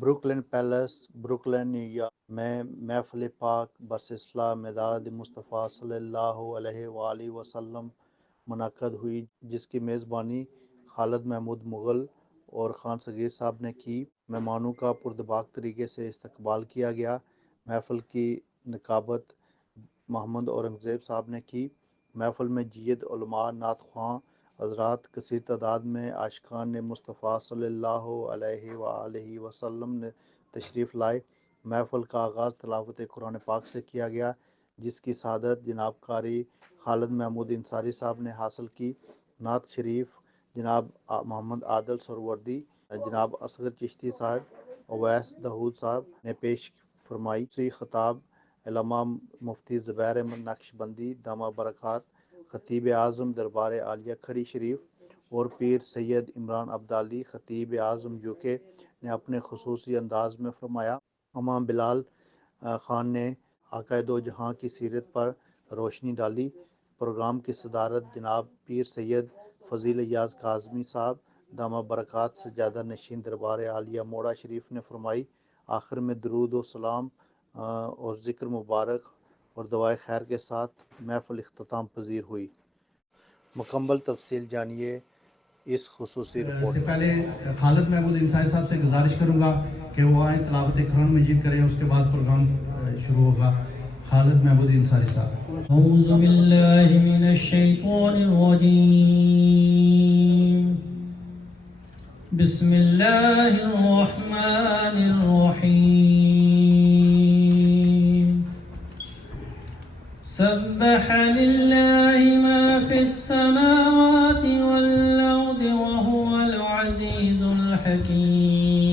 Brooklyn palace, Brooklyn, new York میں محفل پاک برسلسلہ میلاد مصطفیٰ صلی اللہ علیہ وآلہ وسلم منعقد ہوئی، جس کی میزبانی خالد محمود مغل اور خان صغیر صاحب نے کی۔ مہمانوں کا پردباغ طریقے سے استقبال کیا گیا۔ محفل کی نقابت محمد اورنگزیب صاحب نے کی۔ محفل میں جید علماء، نعت خواں حضرات، کثیر تعداد میں عاشقان مصطفیٰ صلی اللہ علیہ وآلہ وسلم نے تشریف لائے۔ محفل کا آغاز تلاوت قرآن پاک سے کیا گیا، جس کی سعادت جناب قاری خالد محمود انصاری صاحب نے حاصل کی۔ نعت شریف جناب محمد عادل سہروردی، جناب اصغر چشتی صاحب، اویس داؤد صاحب نے پیش فرمائی۔ دوسری خطاب علامہ مفتی زبیر احمد نقشبندی دامہ برکات، خطیب اعظم دربار عالیہ کھڑی شریف، اور پیر سید عمران عبدالی خطیب اعظم UK نے اپنے خصوصی انداز میں فرمایا۔ امام بلال خان نے آقائے دو جہاں کی سیرت پر روشنی ڈالی۔ پروگرام کی صدارت جناب پیر سید فضیل یاز کاظمی صاحب دامہ برکات سجادہ نشین دربار عالیہ موڑا شریف نے فرمائی۔ آخر میں درود و سلام اور ذکر مبارک اور دعائے خیر کے ساتھ محفل اختتام پذیر ہوئی۔ مکمل تفصیل جانیے اس خصوصی رپورٹ سے پہلے خالد محمود انصاری صاحب سے گزارش کروں گا کہ وہ آئیں تلاوت قرآن مجید کریں، اس کے بعد پروگرام شروع ہوگا۔ خالد محمود انصاری صاحب۔ اعوذ باللہ من الشیطان الرجیم، بسم اللہ الرحمن الرحیم، سبح للہ ما فی السماوات والارض وهو العزیز الحکیم،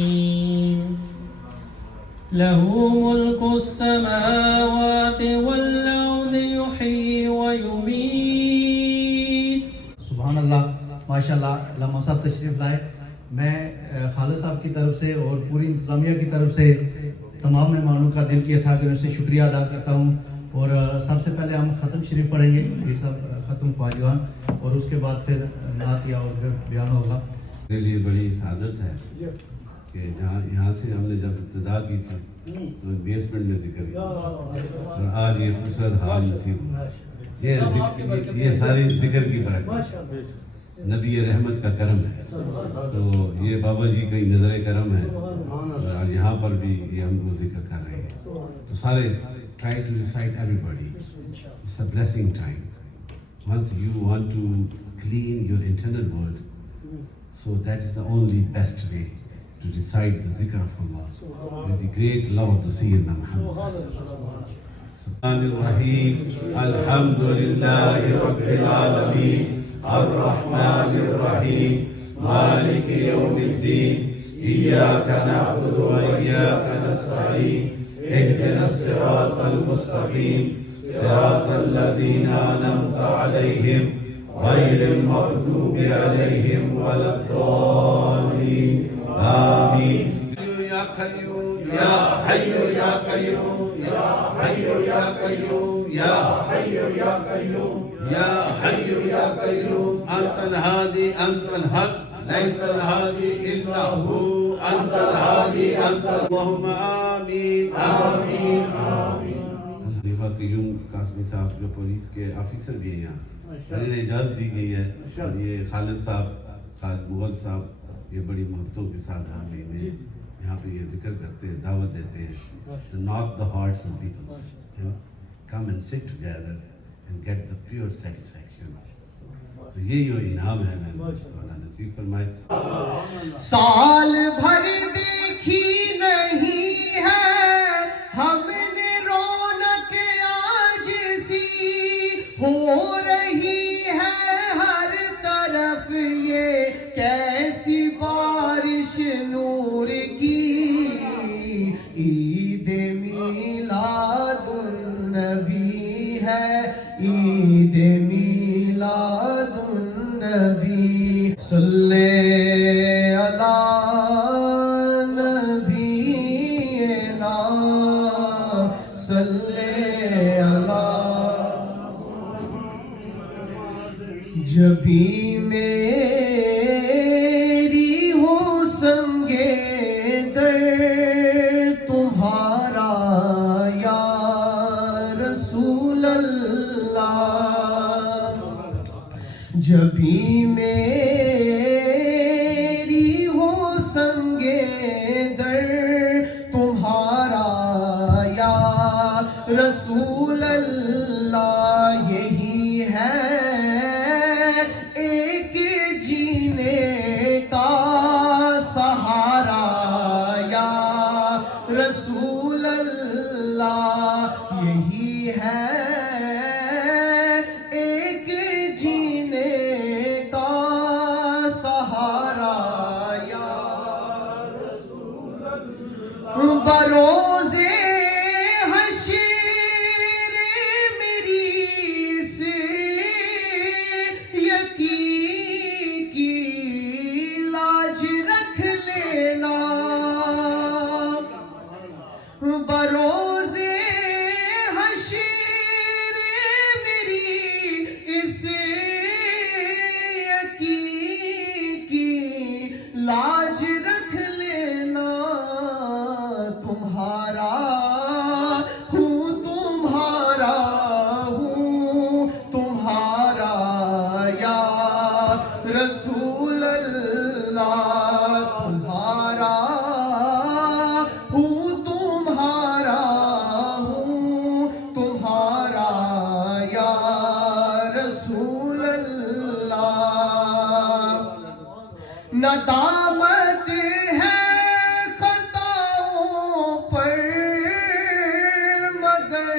له ملک السماوات والارض یحیی ویمیت۔ سبحان اللہ، ماشاءاللہ۔ علامہ صاحب تشریف لائے۔ میں خالد صاحب کی طرف سے اور پوری انتظامیہ کی طرف سے تمام مہمانوں کا دل کی اتھا دلوں سے شکریہ ادا کرتا ہوں۔ اور سب سے پہلے ہم ختم شریف پڑھیں گے، یہ سب ختم خواجگان، اور اس کے بعد پھر نعت یا اور پھر بیان ہوگا۔ میرے لیے بڑی سعادت ہے کہ یہاں سے ہم نے جب ابتدا کی تھی تو بیسمنٹ میں ذکر کیا اور آج یہ خوبصورت حال نصیب ہوا۔ یہ ساری ذکر کی برکت نبی رحمت کا کرم ہے، تو یہ بابا جی کا نظر کرم ہے، اور یہاں پر بھی یہ ہم کو ذکر کر رہے ہیں۔ تو سارے try to recite everybody. It's a blessing time. Once you want to clean your internal world, so that is the only best way to recite the zikr of Allah with the great love of the Sayyidina Muhammad sallallahu alaihi wasallam. Subhanallah, alhamdulillahi rabbil alameen, ar-rahmanir rahim, maliki yawmiddin, iyyaka na'budu wa iyyaka nasta'in, اهدنا الصراط المستقيم صراط الذين أنعمت عليهم غير المغضوب عليهم ولا الضالين آمين۔ يا قيوم يا حي يا قيوم يا حي يا قيوم يا حي يا قيوم يا حي يا قيوم، أنت الهادي أنت الحق ليس الهادي إلا هو، أنت الهادي أنت اللهم آمين آمين آمين۔ حلیفہ قیوم قاسمی صاحب جو پولیس کے آفیسر بھی ہیں یہاں، انہیں اجازت دی گئی ہے، اور یہ خالد صاحب، خالد مغل صاحب، یہ بڑی محبتوں کے ساتھ ہمیں انہیں یہاں پہ یہ ذکر کرتے ہیں، دعوت دیتے ہیں to knock the hearts of people, you know, come and sit together and get the pure satisfaction۔ تو یہی وہ انعام ہے، میں اللہ نصیب فرمائے۔ سال بھر دیکھی نہیں ہے ہم نے رونق آج سی، ہو رہی ہے ہر طرف یہ کیسی بارش نور کی، عید میلاد النبی ہے، عید میلاد النبی، صلی علی نبینا صلی علی۔ جبھی میری ہو سنگے در جب بھی میری ہو سنگے در تمہارا یا رسول اللہ، یہی ہے ایک جینے کا سہارا یا رسول اللہ، یہی ہے ایک جینے کا سہارا یا رسول اللہ۔ بروز حشر میری سے یقین کی لاج رکھ لینا، بروز حشر میری اس یقین کی لاج رکھ لینا، تمہارا ہوں تمہارا ہوں تمہارا یا رسول اللہ، تمہارا ہوں تمہارا ہوں تمہارا یا رسول اللہ۔ ندامت ہے خطاؤں پر مگر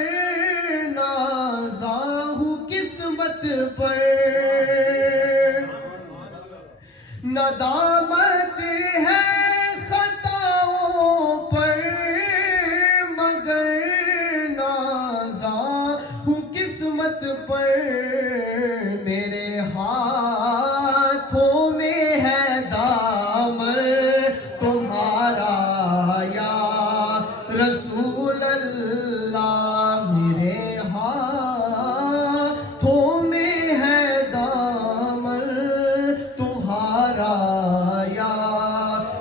نازاں ہوں قسمت پر، ندامت ہے خطاؤں پر مگر نازاں ہوں قسمت پر، میرے ہاتھوں میں ہے دامن تمہارا یا رسول اللہ، میرے ہاتھوں میں ہے دامن تمہارا یا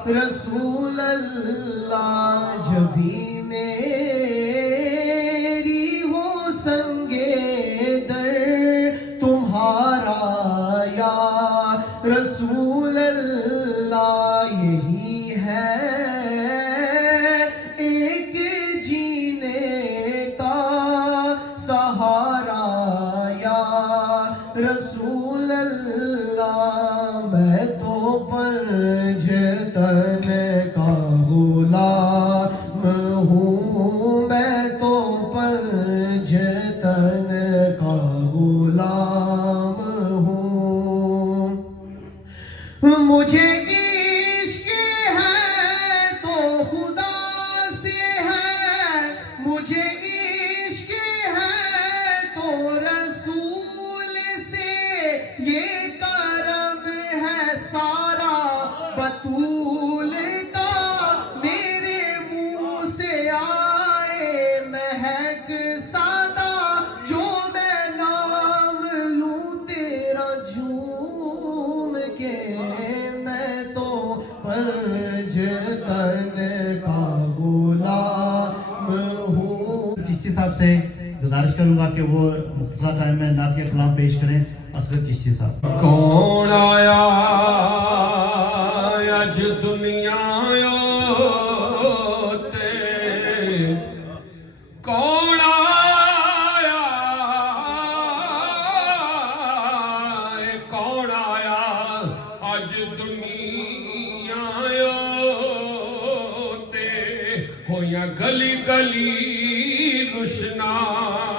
رسول اللہ، جب بھی میری ہو سنگے در تمہارا یا رسول اللہ، یہی ہے ایک جینے کا سہارا یا رسول اللہ۔ میں تو پنجتن کا غلام ہوں، میں تو پنجتن کا غلام ہوں، مجھے عشق ہے تو خدا سے ہے، مجھے عشق ہے تو رسول سے، یہ کرم ہے سارا بطول کا، میرے منہ سے آئے مہک سادہ، جو میں نام لوں تیرا جھوم کے، میں تو پنجتن کا غلام ہوں۔ چشتی صاحب سے گزارش کروں گا کہ وہ مختصر ٹائم میں نعتیہ کلام پیش کریں۔ اصغر چشتی صاحب۔ کون آیا اج دنیا تے، کون آیا کون آیا اج دنیا تے، ہویا گلی گلی روشنایاں،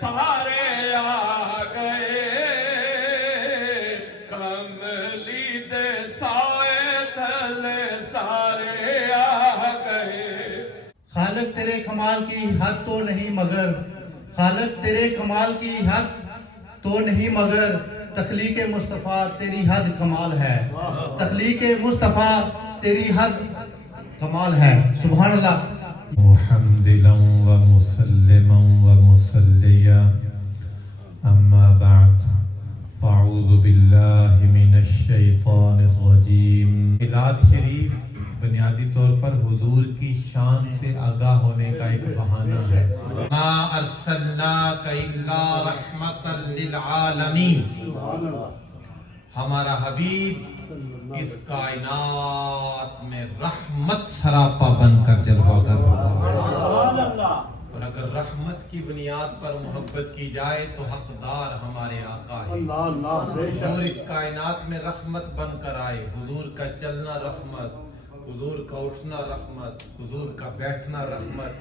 سارے آ گئے، کملی دے سائے تھلے سارے آ گئے۔ خالق تیرے کمال کی حد تو نہیں مگر، خالق تیرے کمال کی حد تو نہیں مگر، تخلیق مصطفیٰ تیری حد کمال ہے، تخلیق مصطفیٰ تیری حد کمال ہے. سبحان اللہ. محمدلا ومسلما ومصليا أما بعد فأعوذ بالله من الشيطان الرجيم. میلاد شریف بنیادی طور پر حضور کی شان سے آگاہ ہونے کا ایک بہانہ ہے. ما ارسلناک الا رحمتا للعالمین. ہمارا حبیب اس کائنات میں رحمت سراپا بن کر جلوہ گر ہوا. اور اگر رحمت کی بنیاد پر محبت کی جائے تو حقدار ہمارے آقا ہے. اور اس کائنات میں رحمت بن کر آئے. حضور کا چلنا رحمت، حضور کا اٹھنا رحمت، حضور کا بیٹھنا رحمت،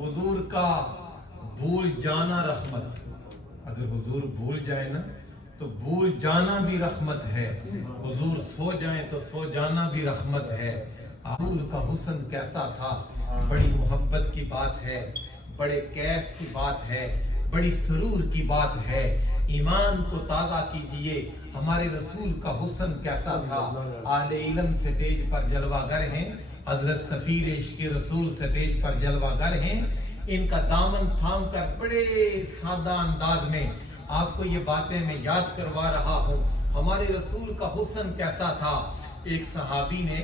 حضور کا بھول جانا رحمت. اگر حضور بھول جائے نا تو بھول جانا بھی رحمت ہے. حضور سو جائیں تو سو جانا بھی رحمت ہے. حضور کا حسن کیسا تھا، بڑی محبت کی بات ہے، بڑے کیف کی بات ہے، بڑی سرور کی بات ہے. ایمان کو تازہ کیجئے، ہمارے رسول کا حسن کیسا تھا. اہل علم سٹیج پر جلوہ گر ہیں، حضرت سفیر عشق رسول سٹیج پر جلوہ گر ہیں. ان کا دامن تھام کر بڑے سادہ انداز میں آپ کو یہ باتیں میں یاد کروا رہا ہوں. ہمارے رسول کا حسن کیسا تھا. ایک صحابی نے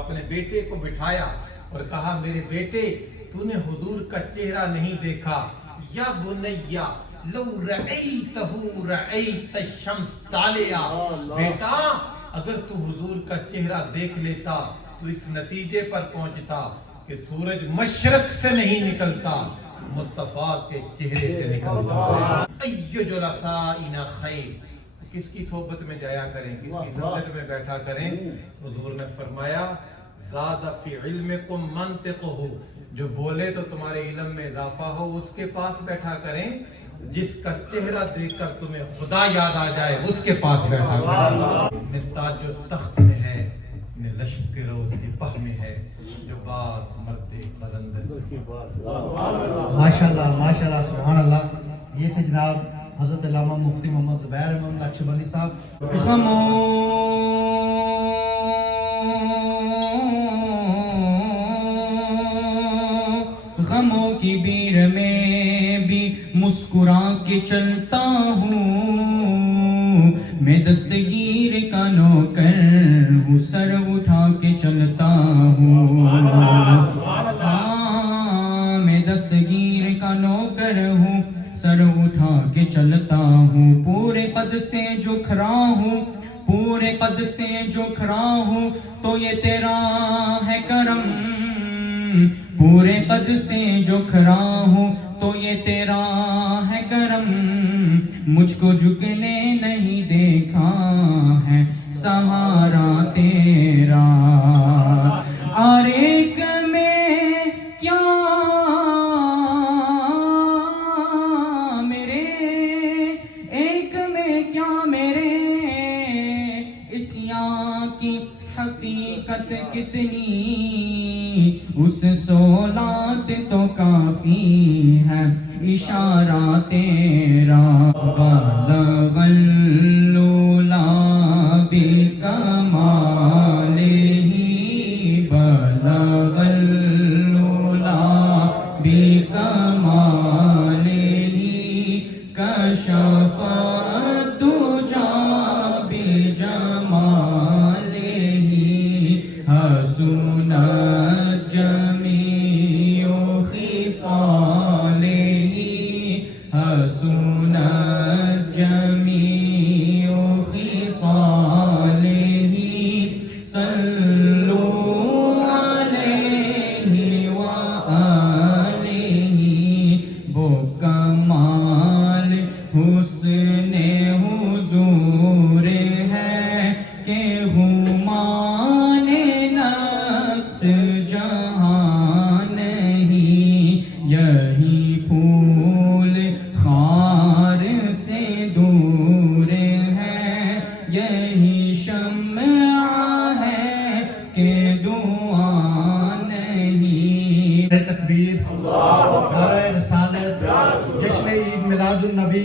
اپنے بیٹے کو بٹھایا اور کہا میرے بیٹے تو نے حضور کا چہرہ نہیں دیکھا. یا بنیا لو رأیتہ رأیت الشمس طالعا. بیٹا اگر تو حضور کا چہرہ دیکھ لیتا تو اس نتیجے پر پہنچتا کہ سورج مشرق سے نہیں نکلتا، مصطفیٰ کے چہرے سے نکلتا ہے. ایو جلسائن خیر. کس کی صحبت میں جایا کریں، کس کی صحبت میں بیٹھا کریں. حضور نے فرمایا زاد فی علمکم منطقہ. جو بولے تو تمہارے علم میں اضافہ ہو اس کے پاس بیٹھا کریں. جس کا چہرہ دیکھ کر تمہیں خدا یاد آ جائے اس کے پاس بیٹھا کریں. نہ تاج و تخت میں ہے، نہ لشکر و سپاہ میں ہے، جو بات مرد قلندر. ماشاءاللہ ماشاءاللہ سبحان اللہ. یہ تھے جناب حضرت علامہ مفتی محمد زبیر احمد نقشبندی صاحب. غموں کی بیر میں بھی مسکرا کے چلتا ہوں. میں دستگیر کا نوکر ہوں، سر اٹھا کے چلتا ہوں. میں دستگیر کا نوکر ہوں، سر اٹھا کے چلتا ہوں. پورے قد سے جو کھڑا ہوں، پورے قد سے جو کھڑا ہوں تو یہ تیرا ہے کرم. پورے قد سے جو کھڑا ہوں تو یہ تیرا ہے کرم. مجھ کو جھکنے نہیں دیکھا ہے سہارا تیرا. اور ایک میں کیا میرے، ایک میں کیا میرے، اس یاں کی حقیقت کتنی، اس سولات تو کافی ہے اشارہ تیرا. بلغ اللولا بکمالہ، بلغ اللولا بکمالہ، کشف الدجا بجمالہ، حسنت جمیع خصالہ، حسنت جمیع خصالہ. صلو علیہ وآلہ. وہ کمال حسن حضور ہے کہ ہمان نقص جہاں نہیں. یہی پھول خار سے دور ہے، یہی شمع ہے کہ دعا نہیں. تکبیر، نعرہ رسالت، جشن عید میلاد النبی.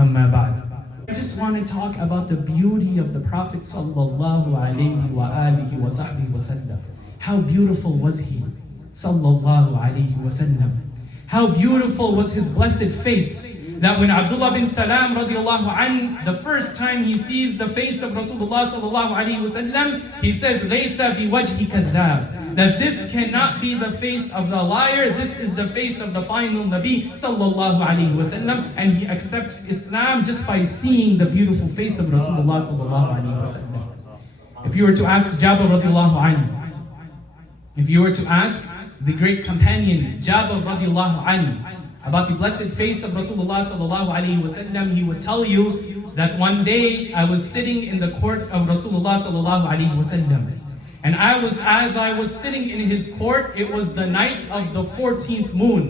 Amma ba'd. I just want to talk about the beauty of the Prophet sallallahu alaihi wa alihi wa sahbihi wa sallam. How beautiful was he, sallallahu alaihi wa sallam. How beautiful was his blessed face, that when Abdullah bin Salam radiallahu anh, the first time he sees the face of Rasulullah sallallahu alaihi wa sallam, he says, "Laysa biwajhi kadhab," that this cannot be the face of the liar, this is the face of the final Nabi sallallahu alaihi wasallam, and he accepts Islam just by seeing the beautiful face of Rasulullah sallallahu alaihi wasallam. If you were to ask Jabir radiallahu anhu, if you were to ask the great companion Jabir radiallahu anhu about the blessed face of Rasulullah sallallahu alaihi wasallam, he would tell you that one day I was sitting in the court of Rasulullah sallallahu alaihi wasallam. And as I was sitting in his court, it was the night of the 14th moon.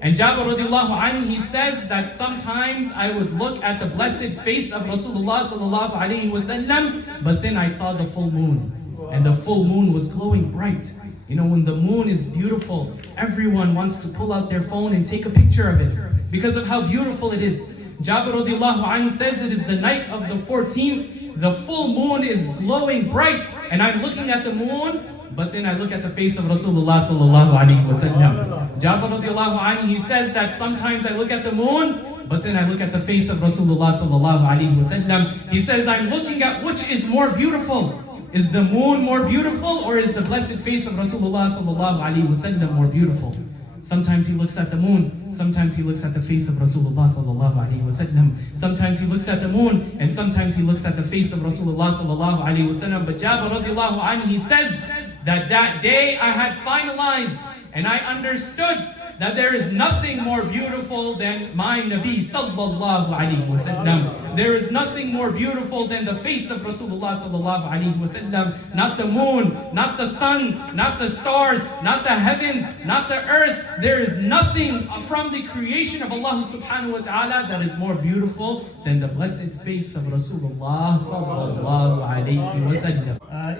And Jabir radiallahu anhu, he says that sometimes I would look at the blessed face of Rasulullah sallallahu alaihi wasallam, but then I saw the full moon. And the full moon was glowing bright. You know, when the moon is beautiful, everyone wants to pull out their phone and take a picture of it because of how beautiful it is. Jabir radiallahu anhu says it is the night of the 14th, the full moon is glowing bright, and I'm looking at the moon, but then I look at the face of Rasulullah sallallahu alaihi wasallam. Jabir radiallahu anhu, he says that sometimes I look at the moon, but then I look at the face of Rasulullah sallallahu alaihi wasallam. He says I'm looking at which is more beautiful. Is the moon more beautiful, or is the blessed face of Rasulullah sallallahu alaihi wasallam more beautiful? Sometimes he looks at the moon, sometimes he looks at the face of Rasulullah sallallahu alaihi wasallam. Sometimes he looks at the moon, and sometimes he looks at the face of Rasulullah sallallahu alaihi wasallam. But Jabir radiallahu anhu, he says that day I had finalized and I understood that there is nothing more beautiful than my Nabi sallallahu alaihi wasallam. There is nothing more beautiful than the face of Rasulullah sallallahu alaihi wasallam. Not the moon, not the sun, not the stars, not the heavens, not the earth. There is nothing from the creation of Allah subhanahu wa ta'ala that is more beautiful than the blessed face of Rasulullah sallallahu alaihi wasallam.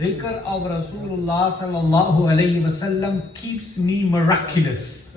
zikr of Rasulullah sallallahu alaihi wasallam keeps me miraculous.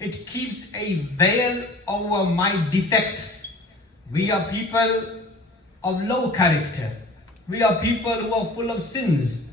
It keeps a veil over my defects. We are people of low character. We are people who are full of sins.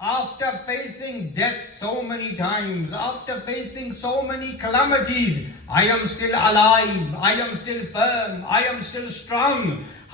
After facing death so many times, after facing so many calamities, I am still alive, I am still firm, I am still strong.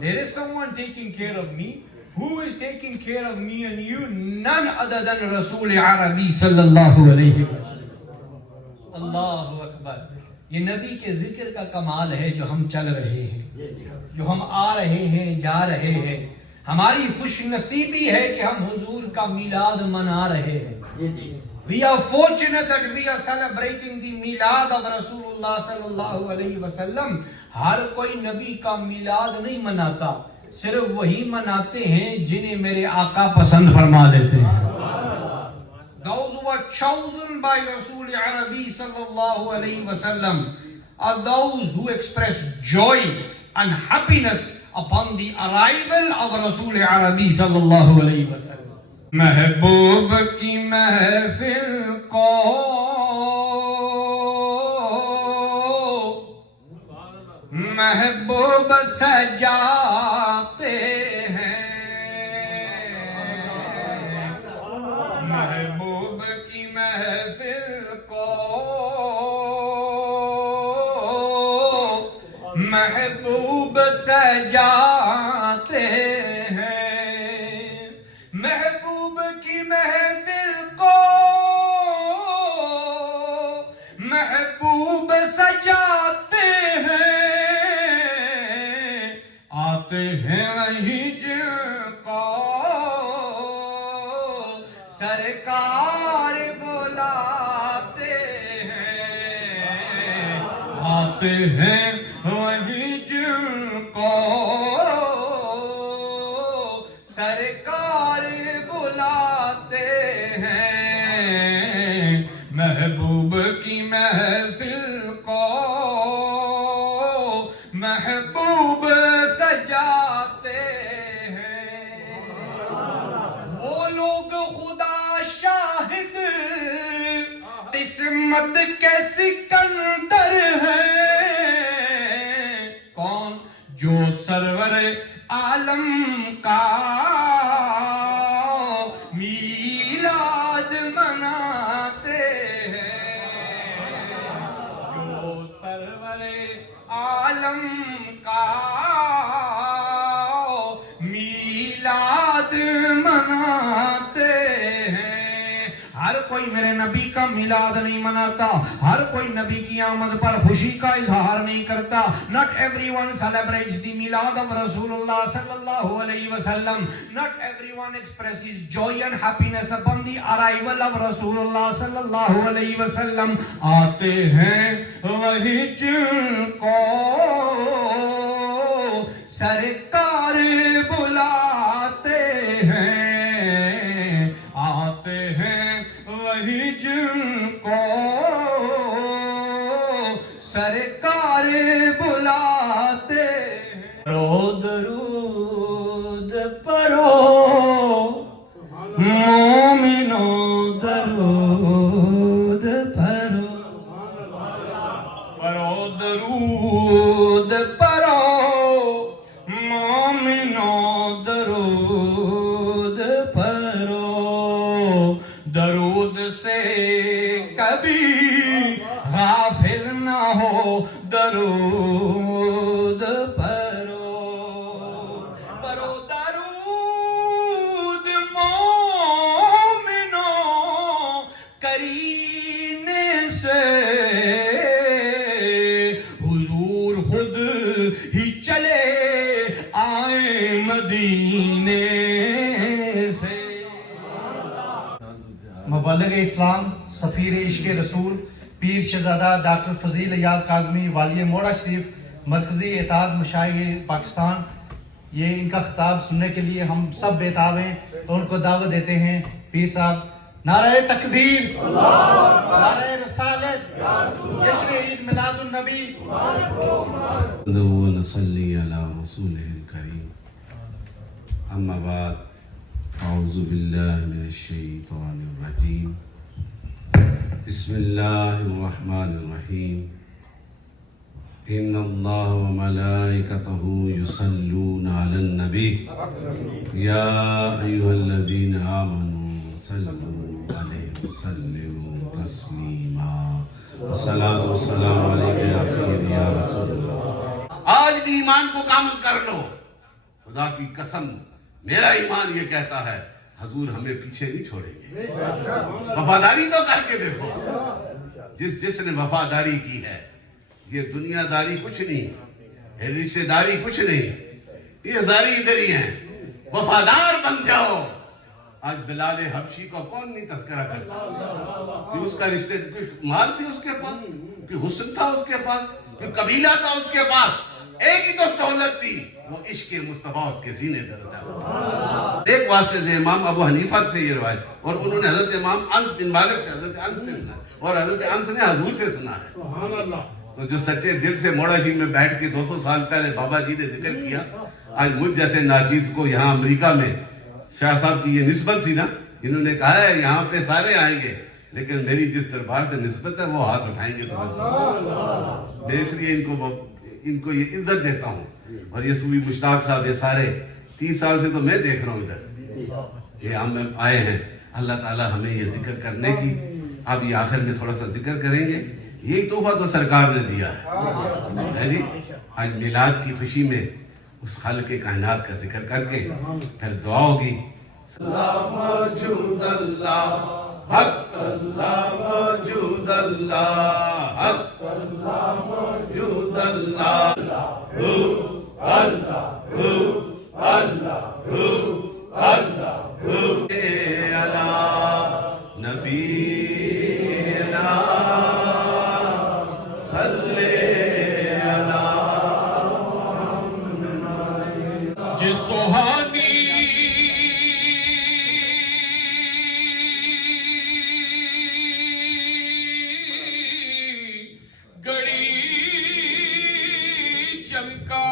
There is someone taking care of me. Who is taking care of me and you? None other than Rasul Arabi sallallahu alayhi wa sallam. Allahu Akbar. یہ نبی کے ذکر کا کمال ہے جو ہم چل رہے ہیں، جو ہم آ رہے ہیں، جا رہے ہیں. ہماری خوش نصیبی ہے کہ ہم حضور کا میلاد منا رہے ہیں. We are fortunate that we are celebrating the میلاد of Rasulullah sallallahu alayhi wa sallam. ہر کوئی نبی کا میلاد نہیں مناتا، صرف وہی مناتے ہیں جنہیں میرے آقا پسند فرما لیتے ہیں. Those who are chosen by Rasul Arabi sallallahu alayhi wa sallam are those who express joy and happiness upon the arrival of Rasul Arabi sallallahu alayhi wa sallam. محبوب کی محفل کو محبوب سجاتے ہیں، محبوب کی محفل کو محبوب سجاتے ہیں، محبوب کی محفل کو محبوب سجاتے ہیں، آتے ہیں وہیں جن کو سرکار بلاتے ہیں، آتے ہیں وہیں جن کو سرکار بلاتے ہیں، محبوب کی محفل کو محبوب سجاتے ہیں. وہ لوگ خدا شاہد قسمت کے سکندر ہیں، کون؟ جو سرور عالم کا میلاد مناتے ہیں، جو سرور عالم کا میلاد مناتے ہیں. ہر کوئی میرے نبی کا میلاد نہیں مناتا، ہر کوئی نبی کی آمد پر خوشی کا اظہار نہیں کرتا. Not everyone celebrates the میلاد of Rasulullah sallallahu alayhi wa sallam. Not everyone expresses joy and happiness upon the arrival of Rasulullah sallallahu alayhi wa sallam. آتے ہیں وہی جن کو سرکار بلاتے ہیں، آتے ہیں وہی جن کو سرکار بلاتے ہیں. درود پرو مومنو، درود پرو، پرو درود پرو مومنو، درود پرو. درود سے کبھی غافل نہ ہو، درود پرو، پرو درود مومنو، کرینے سے حضور خود ہی چلے آئے مدینے سے. مبلغ اسلام، سفیر عشق رسول، پیر شہزادہ ڈاکٹر فضیل ایاز کاظمی، والی موڑا شریف، مرکزی اتحاد مشائخ پاکستان، یہ ان کا خطاب سننے کے لیے ہم سب بیتاب ہیں، تو ان کو دعوت دیتے ہیں. پیر صاحب، نعرہ تکبیر، نعرہ رسالت، جشن عید میلاد النبی. ونصلي على رسوله الكريم. أما بعد، أعوذ بالله من الشيطان الرجيم. بسم الله الرحمن الرحيم. إن الله وملائكته يصلون على النبي يا أيها الذين آمنوا صلوا عليه وسلموا تسليما. الصلاة والسلام عليك يا سيدي يا رسول الله. آج بھی ایمان کو کامل کر لو. خدا کی قسم میرا ایمان یہ کہتا ہے حضور ہمیں پیچھے نہیں چھوڑیں گے. وفاداری تو کر کے دیکھو. جس نے وفاداری کی ہے یہ دنیا داری کچھ نہیں، یہ رشتے داری کچھ نہیں، یہ زاری ادھر ہی ہیں، وفادار بن جاؤ۔ آج بلال حبشی کو کون نہیں تذکرہ کرتا کہ اس کا رشتے، کوئی مال تھی اس کے پاس، کوئی حسن تھا اس کے پاس، کوئی قبیلہ تھا اس کے پاس، ایک ہی تو دولت تھی، وہ عشق مصطفیٰ اس کے سینے سے رچا۔ ایک واسطے سے امام ابو حنیفہ سے یہ روایت، اور انہوں نے حضرت امام انس بن مالک سے، حضرت انس سے سنا، اور حضرت انس نے حضور سے سنا ہے۔ تو جو سچے دل سے موڑاشی میں بیٹھ کے 200 سال پہلے بابا جی نے ذکر کیا، آج مجھ جیسے ناچیز کو یہاں امریکہ میں شاہ صاحب کی یہ نسبت سی نا، انہوں نے کہا ہے یہاں پہ سارے آئیں گے لیکن میری جس دربار سے نسبت ہے وہ ہاتھ اٹھائیں گے تو میں اس لیے ان کو یہ عزت دیتا ہوں۔ اور یہ صوفی مشتاق صاحب یہ سارے 30 سال سے تو میں دیکھ رہا ہوں ادھر، یہ ہم آئے ہیں، اللہ تعالیٰ ہمیں یہ ذکر کرنے کی، اب یہ آخر میں تھوڑا سا ذکر کریں گے، یہی تحفہ تو سرکار نے دیا ہے جی۔ آج میلاد کی خوشی میں اس خالق کائنات کا ذکر کر کے پھر دعا ہوگی۔ اللہ موجود اللہ حق، اللہ موجود اللہ حق، اللہ موجود اللہ، اللہ نبینا صلی جس سوہانی گڑی چمکا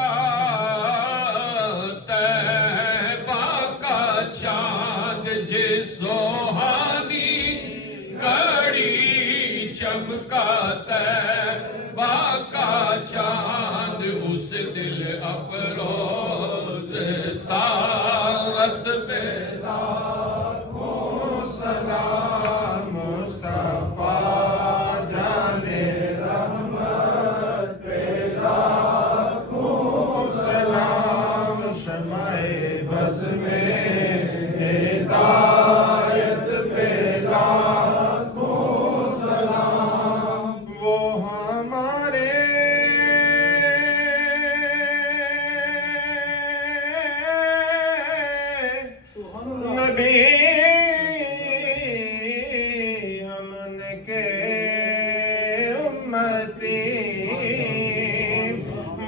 طیبہ کا چاند، جس سوہانی گڑی چمکا طیبہ کا چاند، اس دل افروز ساعت میں لاکھوں سلام مصطفیٰ جانے رحمت پہ، لاکھوں سلام شمع بز میں ہدایت پہ، لاکھوں سلام وہ ہمارے نبی، ہم نے کے امتی،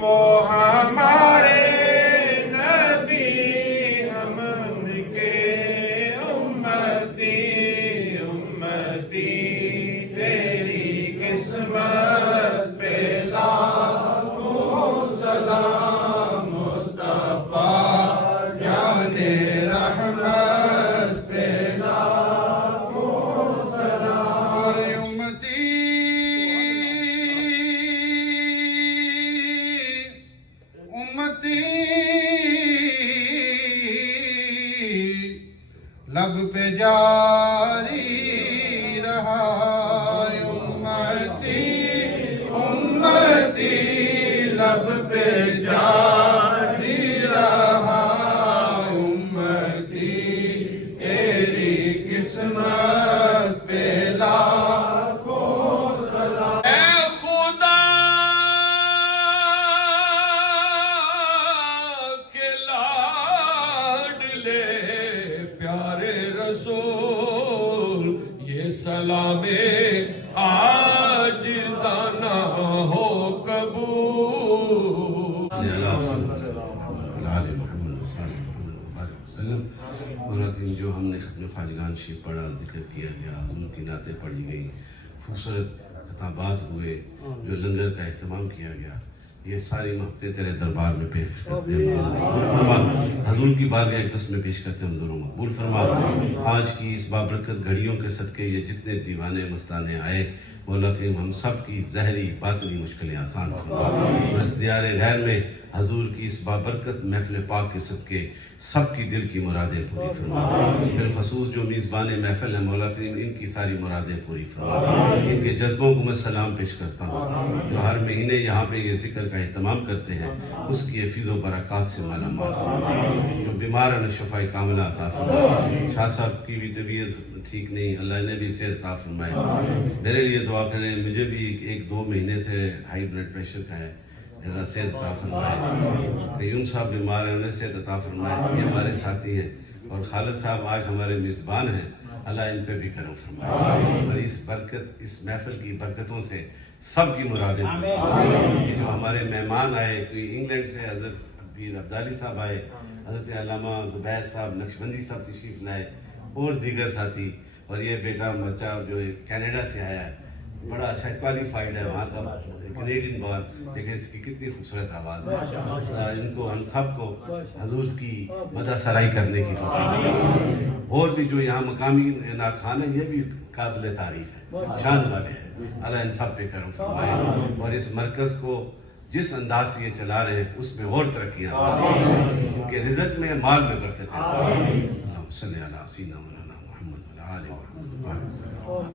وہ ہمارے نبی، ہم نے کے امتی، امتی تیری قسمت پہ لاکھوں سلام مصطفیٰ جانے رحمت پہ، لاکھوں سلام اور امتی، امتی لب پہ جاری رہا، امتی امتی لب پہ جاری رہا، امتی تیری قسمت پہ لاکھوں سلام۔ اے خدا کے لاڈلے پیارے رسول، یہ سلام عاجزانہ ہو قبول۔ اور جو ہم نے ختم خواجگان شریف پڑھا، ذکر کیا گیا، حضور کی نعتیں پڑھی گئی، خوبصورت خطابات ہوئے، جو لنگر کا اہتمام کیا گیا، یہ ساری محبتیں تیرے دربار میں پیش کرتے ہیں، مقبول فرما۔ حضور کی بارگاہ اقدس میں پیش کرتے ہیں، حضور مقبول فرما۔ آج کی اس بابرکت گھڑیوں کے صدقے یہ جتنے دیوانے مستانے آئے، مولا کریم ہم سب کی ظاہری باطنی مشکلیں آسان فرما، اور اس دیار غیر میں حضور کی اس بابرکت محفل پاک کے صدقے سب کی دل کی مرادیں پوری فرما، بالخصوص جو میزبان محفل ہیں مولا کریم ان کی ساری مرادیں پوری فرما، ان کے جذبوں کو میں سلام پیش کرتا ہوں، جو ہر مہینے یہاں پہ یہ ذکر کا اہتمام کرتے ہیں اس کی حفظ و برکات سے مالا مال فرما، جو بیمار ہیں شفاء کاملہ عطا فرما، شاہ صاحب کی بھی طبیعت ٹھیک نہیں، اللہ نے بھی صحت عطا فرمائے، میرے لیے دعا کریں، مجھے بھی 1-2 مہینے سے ہائی بلڈ پریشر کا ہے، اللہ صحت عطا فرمائے، قیوم صاحب بیمار ہیں انہیں صحت عطا فرمائے، یہ ہمارے ساتھی ہیں، اور خالد صاحب آج ہمارے میزبان ہیں، اللہ ان پہ بھی کرم فرمائے، اور اس برکت اس محفل کی برکتوں سے سب کی مرادیں پوری فرمائے۔ یہ جو ہمارے مہمان آئے، کوئی انگلینڈ سے حضرت پیر عبدالی صاحب آئے، حضرت علامہ زبیر صاحب نقشبندی صاحب تشریف لائے، اور دیگر ساتھی، اور یہ بیٹا بچہ جو کینیڈا سے آیا ہے، بڑا اچھا کوالیفائڈ ہے وہاں کا، کینیڈین بورن، لیکن اس کی کتنی خوبصورت آواز ہے، ان کو ہم سب کو حضور کی مدح سرائی کرنے کی توفیق عطا، اور بھی جو یہاں مقامی نعت خوان ہیں یہ بھی قابل تعریف ہے، شان والے ہیں، اللہ ان سب پہ کرم فرمائے، اور اس مرکز کو جس انداز سے یہ چلا رہے ہیں اس میں اور ترقیاں ان کے رزق میں مال میں برکت ہے، اللہم صلی علی سیدنا مولانا محمد وعلی آلہ وصحبہ وسلم۔